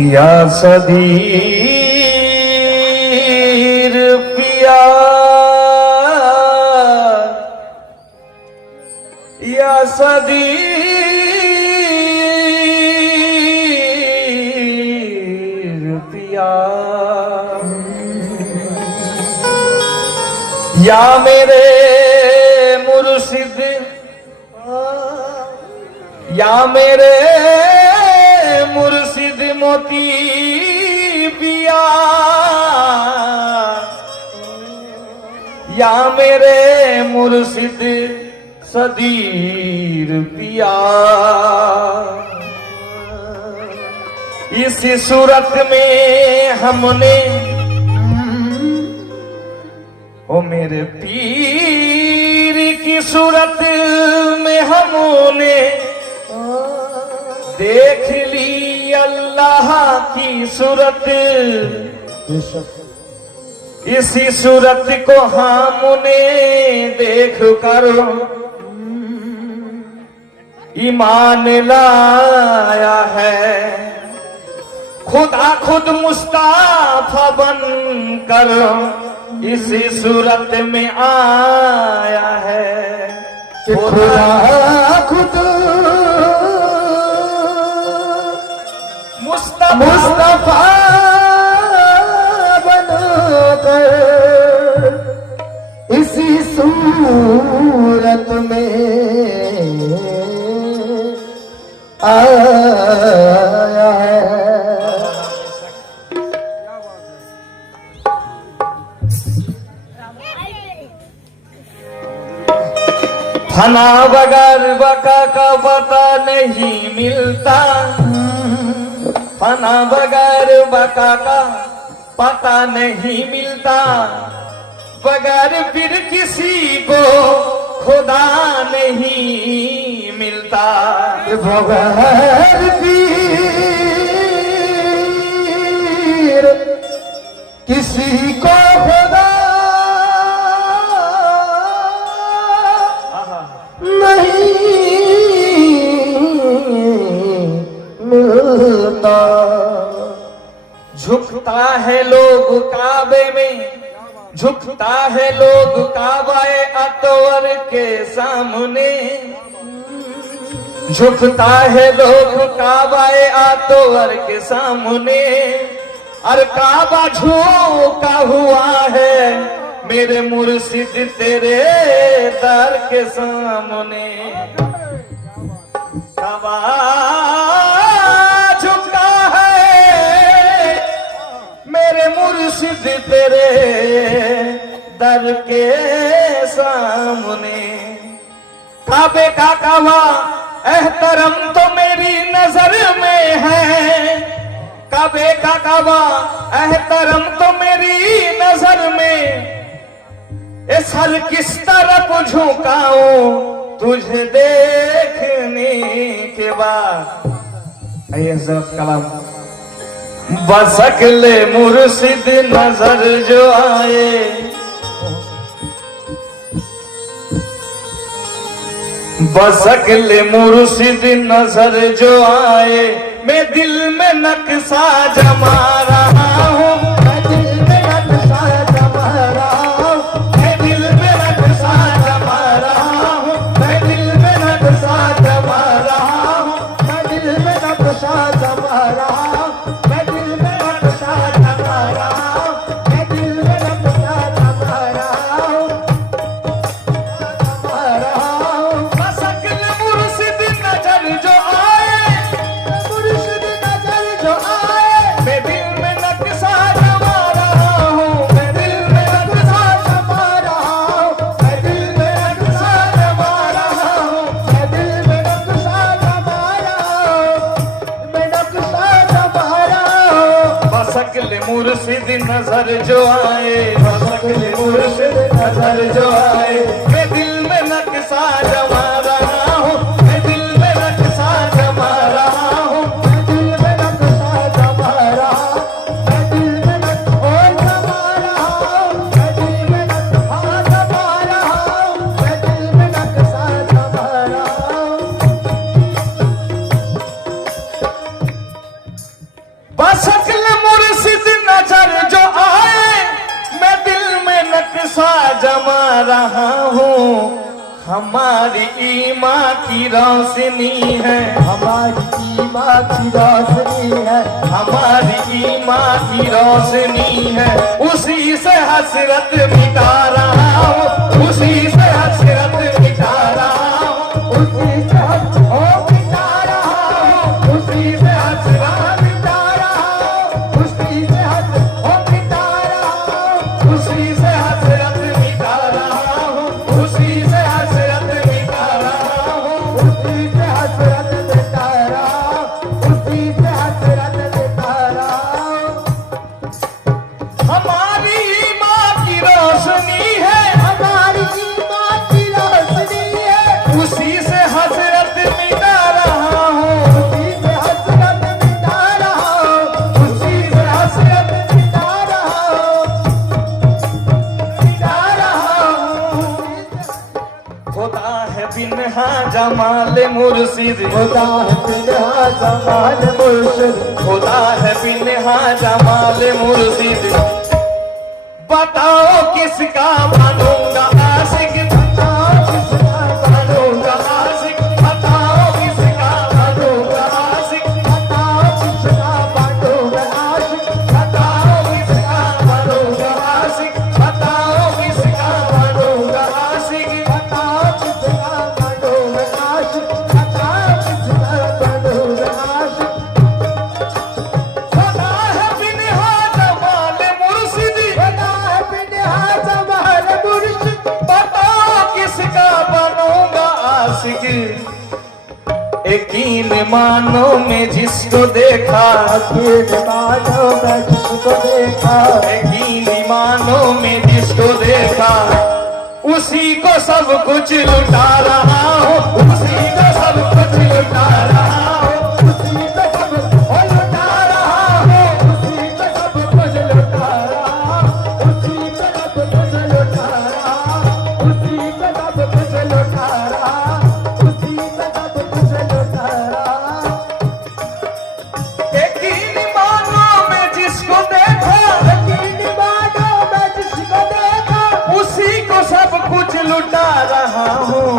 या सदीर पिया या सदीर पिया या मेरे मुर्शिद या मेरे मुर्शिद मोती पिया या मेरे मुर्शिद सदीर पिया इसी सूरत में हमने ओ मेरे पीर की सूरत में हमने देख ली अल्लाह की सूरत इसी सूरत को हमने देख कर ईमान लाया है खुदा खुद मुस्ताफा बन कर इसी सूरत में आया है खुदा खुद मुस्तफा बनकर इसी सूरत में आया है। फना बगैर बका का पता नहीं मिलता फना बगैर बका का पता नहीं मिलता बगैर फिर किसी को खुदा नहीं मिलता बगैर पीर किसी को खुदा मिलता झुकता है लोग काबे में झुकता है लोग काबाए अतवर के सामने झुकता है लोग काबाए अतवर के सामने और काबा झुका हुआ है मेरे मुर्शिद तेरे दर के सामने काबा झुका है मेरे मुर्शिद तेरे दर के सामने काबे का काबा एहतरम तो मेरी नजर में है काबे का काबा एहतरम तो मेरी नजर में इस हर किस तरफ झुकाऊं तुझे देखने के बाद कलाम बसकले मुर्शिद नजर जो आए बसकले मुर्शिद नजर जो आए मैं दिल में नक्शा जमा रहा हूँ मैं दिल में नक्शा जमा रहा हूँ मैं दिल में नक्शा जमा रहा हूँ मैं दिल में नक्शा जमा रहा हूँ मैं दिल में नक्शा जमा रहा हूँ मैं दिल में नक्शा जमा रहा हूँ मैं दिल में नक्शा जमा रहा हूँ बसकल मुर्शिद नजर जो आए मुर्शिद नजर जो आए मैं दिल में नक्शा जमा रहा हूँ मैं दिल में नक्शा जमा रहा हूँ मैं दिल में नक्शा जमा रहा हूँ मैं दिल में नक्शा जमा रहा हूँ मैं नक्शा जमा रहा हूँ बसकल मुर्शिद नजर जो आए बसकल मुर्शिद नजर जो आए मैं दिल में नक्शा जमा रहा हूँ मैं दिल में नक्शा जमा रहा हूँ मैं दिल में नक्शा जमा रहा हूँ मैं दिल में नक्शा जमा रहा हूँ मैं दिल में नक्शा जमा रहा हूँ मैं दिल में नक्शा जमा रहा हूँ बस रहा हूँ, हमारी ईमान की रोशनी है, हमारी ईमान की रोशनी है, हमारी ईमान की रोशनी है। उसी से हसरत मिटा रहा हूँ, उसी से हसरत मिटा रहा हूँ, उसी से ओ मिटा रहा हूँ, उसी से हसरत मिटा रहा हूँ, उसी से ओ मिटा रहा हूँ, उसी से हसरत मिटा रहा हूँ, उसी से हसरत मिटा रहा हूँ। उसी से हसरत मिटा रहा हूँ, उसी से हसरत मिटा रहा हूँ। हमारी ईमान की रोशनी है, हमारी ईमान की रोशनी है, उसी से हसरत मिटा रहा हूँ, उसी से हसरत मिटा रहा हूँ, उसी से हसरत मिटा रहा हूँ, मिटा रहा हूँ। खुदा है बिन्हा जमाल मुर्शिद, खुदा है बिन्हा जमाल मुर्शिद, खुदा है बिन्हा जमाल मुर्शिद। बताओ किसका बनूंगा आशिक, बताओ किसका बनूंगा आशिक, बताओ किसका बनूंगा आशिक, बताओ किसका बनूंगा आशिक, बताओ किसका बनूंगा आशिक, बताओ किसका बनूंगा आशिक। बताओ किसका बनूंगा आशिक, बताओ किसका बनूंगा आशिक। खुदा है बिन्हा जमाल मुर्शिद, खुदा है बिन्हा जमाल मुर्शिद, बताओ किसका बनूंगा आशिक। यकीन मानो में जिसको देखा, यकीन मानो मैं जिसको देखा, यकीन मानो में जिसको देखा, उसी को सब कुछ लुटा रहा हूँ, उसी को सब कुछ लुटा रहा हूँ, उसी पे सब लुटा रहा हूँ, उसी पे सब कुछ लुटा रहा हूँ, उसी पे सब कुछ लुटा रहा हूँ, उसी पे सब कुछ लुटा रहा हूँ, उसी पे सब कुछ लुटा रहा हूँ। यकीन मानो में जिसको देखा, यकीन मानो मैं जिसको देखा, उसी को सब कुछ लुटा रहा हूँ।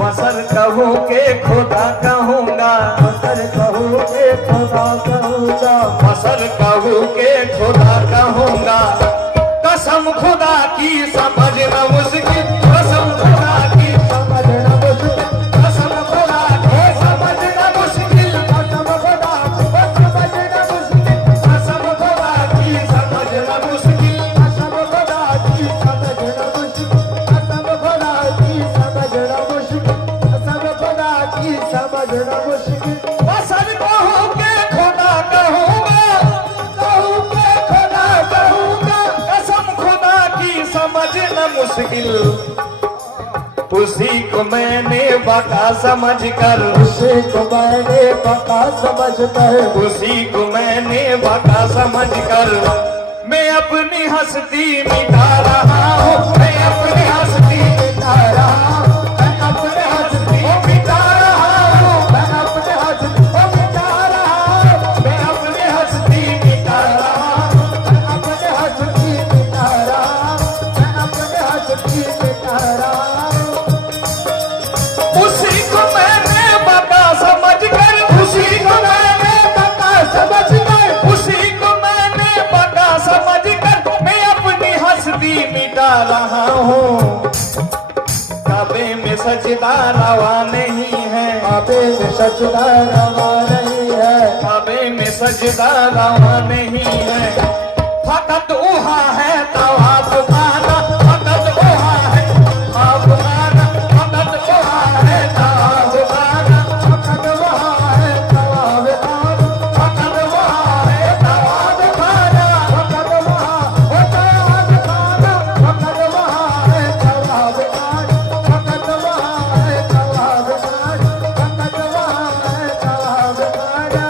मसर कहूँ के खुदा कहूँगा, मसर कहूँ के खुदा कहूँगा, मसर कहूँ के खुदा कहूँगा। कसम खुदा की समझना मुश्किल, कसम खुदा की, समझना मुश्किल, कसम खुदा की समझना मुश्किल, कसम खुदा को समझना मुश्किल, कसम खुदा की समझना मुश्किल। कसम खुदा की समझना मुश्किल, कसम खुदा की समझना मुश्किल, कसम खुदा की समझना मुश्किल। मसर कहूँ के खुदा कहूँगा, कहूँ के खुदा कहूँगा, कसम खुदा की समझना मुश्किल। उसी को मैंने बका समझ कर, उसी को मैंने पका समझ कर, उसी को मैंने बका समझ कर, मैं अपनी हस्ती मिटा रहा हूँ, मैं अपनी हस्ती मिटा रहा हूँ, मैं अपने हस्ती को मिटा रहा हूँ, मैं अपने हस्ती को मिटा रहा हूँ, मैं अपनी हस्ती मिटा रहा हूँ। मैं अपने हस्ती मिटा रहा हूँ, मैं अपने हस्ती मिटा रहा हूँ। उसी को मैंने बका समझ कर, उसी को मैंने पका समझ कर, उसी को मैंने बका समझ कर, मैं अपनी हस्ती मिटा रहा हूँ। काबे में सजदा रवा नहीं है, काबे में सजदा रवा नहीं है, काबे में सजदा रवा नहीं है। फकत वहाँ है तवाफ खाना, फकत वहाँ है तवाफ खाना, फकत वहाँ है तवाफ खाना, फकत वहाँ है तवाब खाना, फकत वहाँ है तवाफ खाना। फकत वहाँ है तवाब खाना, फकत वहाँ है तवाब खाना, फकत वहाँ है तवाब खाना, फकत वहाँ है तवाब खाना।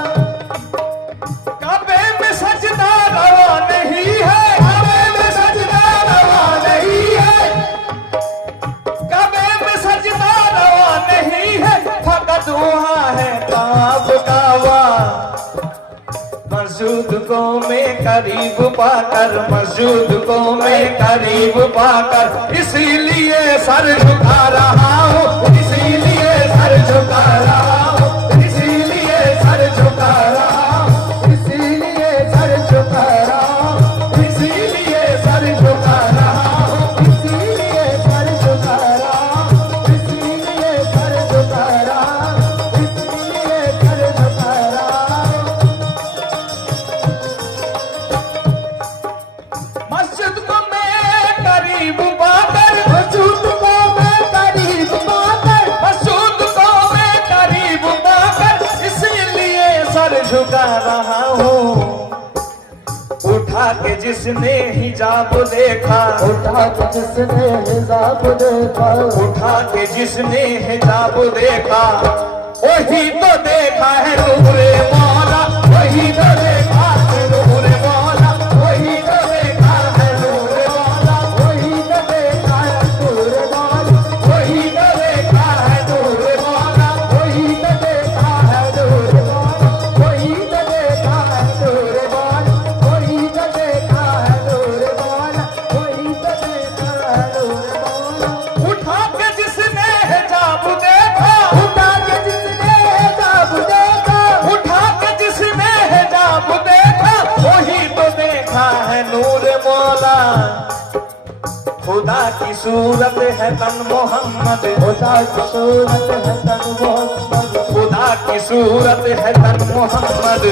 काबे में सजदा रवा नहीं है, काबे में सजदा रवा को मैं करीब पाकर, मस्जिद को मैं करीब पाकर, इसीलिए सर झुका रहा हूँ, इसीलिए सर झुका रहा हूँ, इसीलिए सर झुका रहा हूँ, इसीलिए सर झुका रहा हूं, इसीलिए सर झुका रहा हूँ। इसीलिए सर झुका रहा हूं, इसीलिए सर झुका रहा हूं, इसीलिए सर झुका रहा हूं। मस्जिद को मैं करीब पाकर, मस्जिद को मैं करीब पाकर, मस्जिद को मैं करीब पाकर, इसीलिए सर झुका रहा हूँ। उठा के जिसने हिजाब देखा, उठा के जिसने हिजाब देखा, उठा के जिसने हिजाब देखा, वही तो देखा है नूरे मौला, वही तो देखा है नूरे मौला, वही तो देखा है नूरे मौला, वही तो देखा है नूरे मौला, वही तो देखा है नूरे मौला। वही तो देखा है नूरे मौला, वही तो देखा है नूरे मौला, वही तो देखा है नूरे मौला, वही तो देखा है नूरे मौला। उठा के जिसने हिजाब देखा, उठा के जिसने हिजाब देखा, उठा के जिसने हिजाब देखा, वही तो देखा है नूर मौला। खुदा की सूरत है तन मोहम्मद, खुदा की सूरत है तन मोहम्मद, खुदा की सूरत है तन मोहम्मद।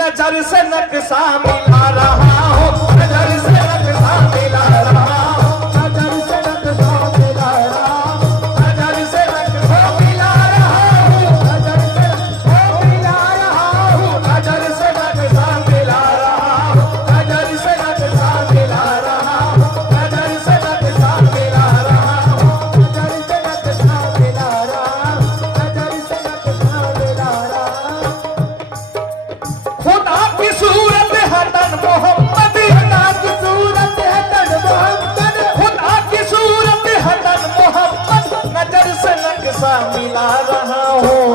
नजर से नक्शा मिला रहा हूँ, नजर से नक्शा मिला रहा हूँ, नजर से नक्शा मिला रहा हूं, नजर से नक्शा मिला रहा हूँ, नजर से नक्शा मिला रहा हूं, नजर से नक्शा मिला रहा हूँ, नजर से नक्शा मिला रहा हूँ, नजर से नक्शा मिला रहा हूँ। नजर से नक्शा मिला रहा हूं, नजर से नक्शा मिला रहा हूं। खुदा की सूरत है तन मोहम्मद, खुदा की सूरत है तन मोहम्मद, खुदा की सूरत है तन मोहम्मद। नजर से नक्शा मिला रहा हूँ।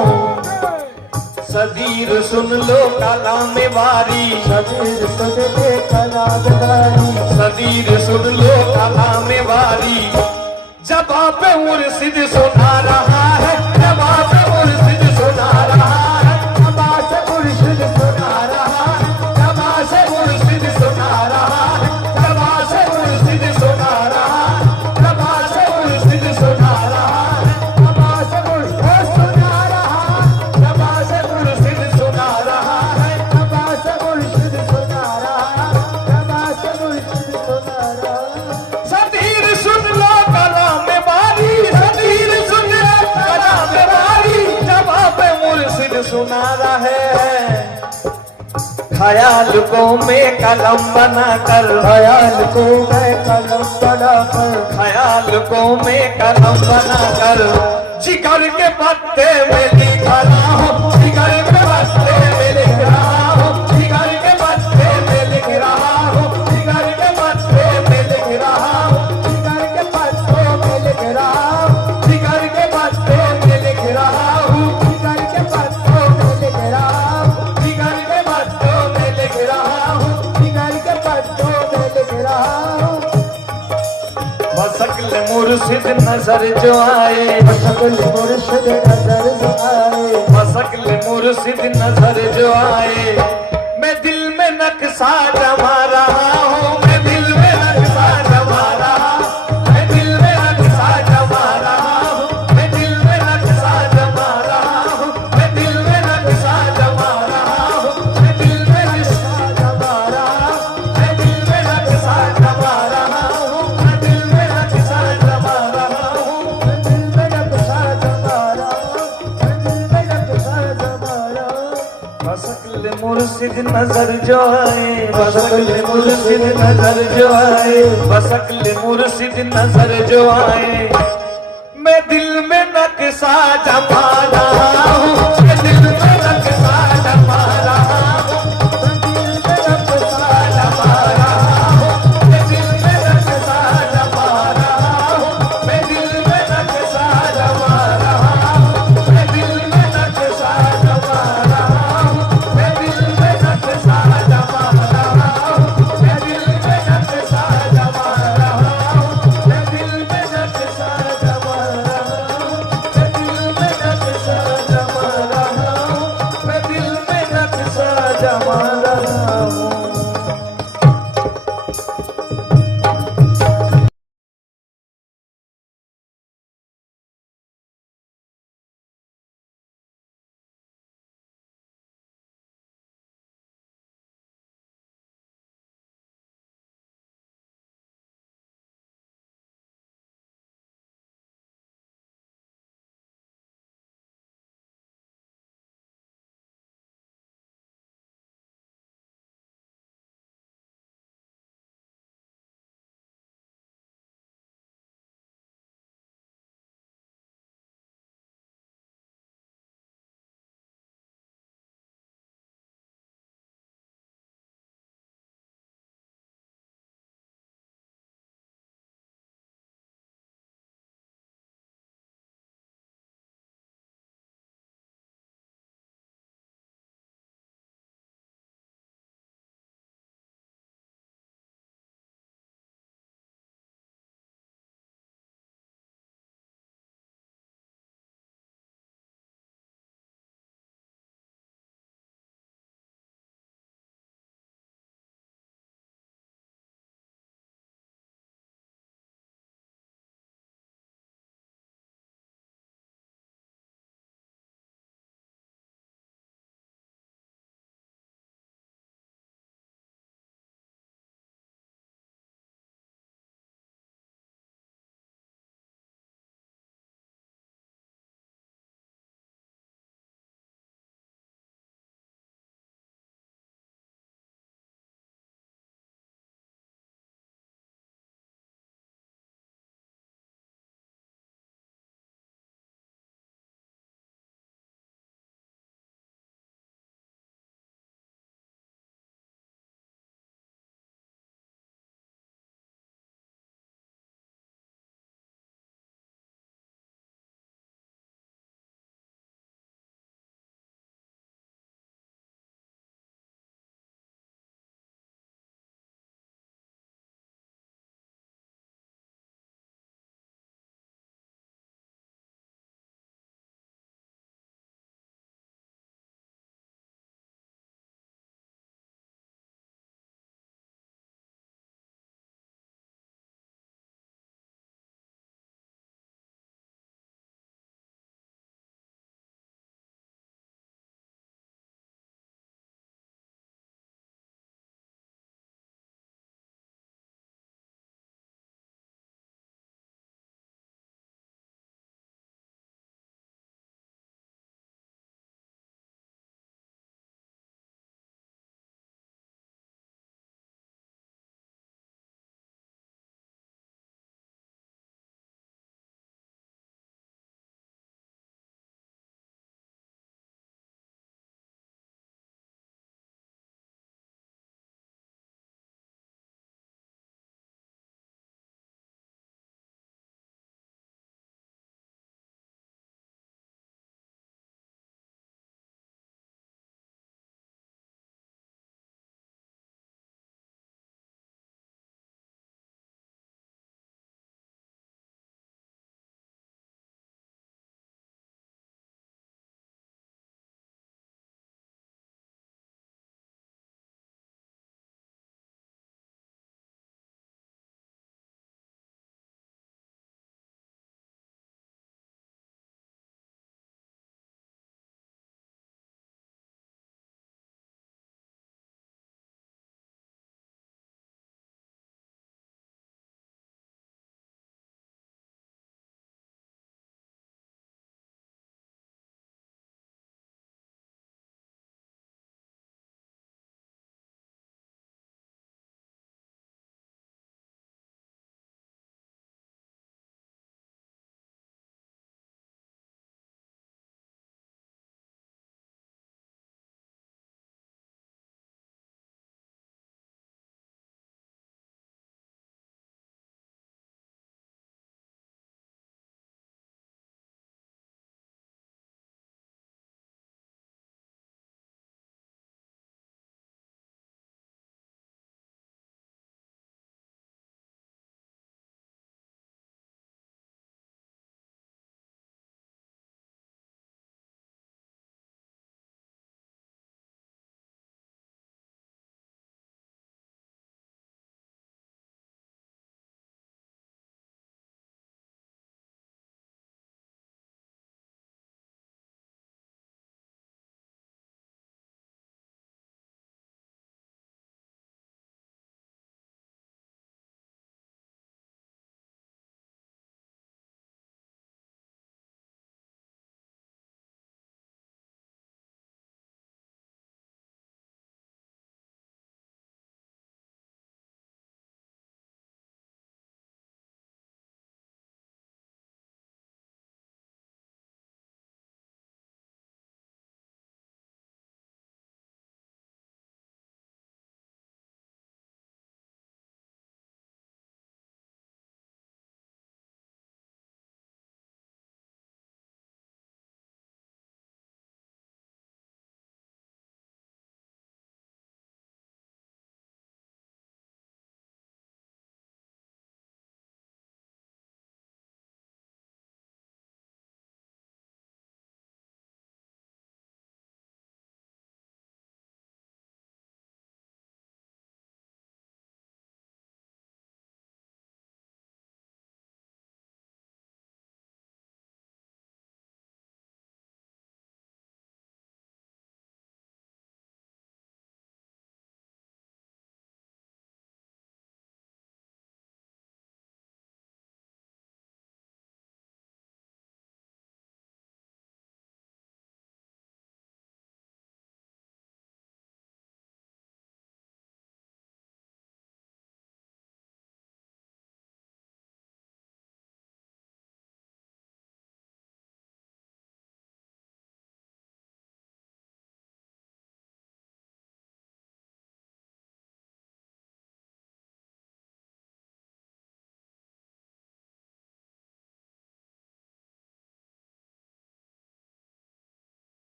सदीर सुन लो कलाम वारी, शबीर सुन ले कलाम वारी, सदीर सुन लो कलाम वारी। जवाब मुर्शिद सुना रहा है, जवाब मुर्शिद सुना रहा है, नमाज मुर्शिद सुना रहा है, नमाज मुर्शिद सुना रहा है, नमाज मुर्शिद सुना रहा है, नमाज मुर्शिद सुना रहा है, नमाज मुर्शिद सुना रहा है, नमाज मुर्शिद सुना रहा है। नमाज मुर्शिद सुना रहा है, नमाज मुर्शिद सुना रहा है। सदीर सुन लो कलाम वारी, सदीर सुन लो कलाम वारी। जवाब मुर्शिद सुना रहे हैं। ख्याल को मैं कलम बनाकर, ख्याल को मैं कलम बनाकर, ख्याल को मैं कलम बनाकर, जिगर के पत्ते में लिख रहा हूँ, जिगर के पत्ते में लिख रहा हूँ, जिगर के पत्ते में लिख रहा हूँ, जिगर के पत्ते में लिख रहा हूँ, जिगर के पत्तों में लिख रहा हूं, जिगर के पत्ते में लिख रहा हूँ, जिगर के पत्तों में लिख रहा हूं, जिगर के पत्तों में लिख रहा हूँ। जिगर के पत्तों में लिख रहा हूं। बशक्ल मुर्शिद नजर जो आए, शकल मुर्शिद नजर जो आए, बशक्ल मुर्शिद नजर जो आए, मैं दिल में नक्शा जमा रहा हूँ, मैं दिल में नक्शा जमा रहा हूँ, मैं दिल में नक्शा जमा रहा हूँ, मैं दिल में नक्शा जमा रहा हूँ, मैं दिल में नक्शा जमा रहा हूँ, मैं दिल में नक्शा जमा रहा हूँ, मैं दिल में नक्शा जमा रहा हूँ, मैं दिल में नक्शा जमा रहा हूँ। दिल में नक्शा जमा रहा हूं, दिल में नक्शा जमा रहा हूं। बशक्ल मुर्शिद नजर जो आए, बशक्ल मुर्शिद नजर जो आए, बशक्ल मुर्शिद नजर जो आए, मैं दिल में नक्शा जमा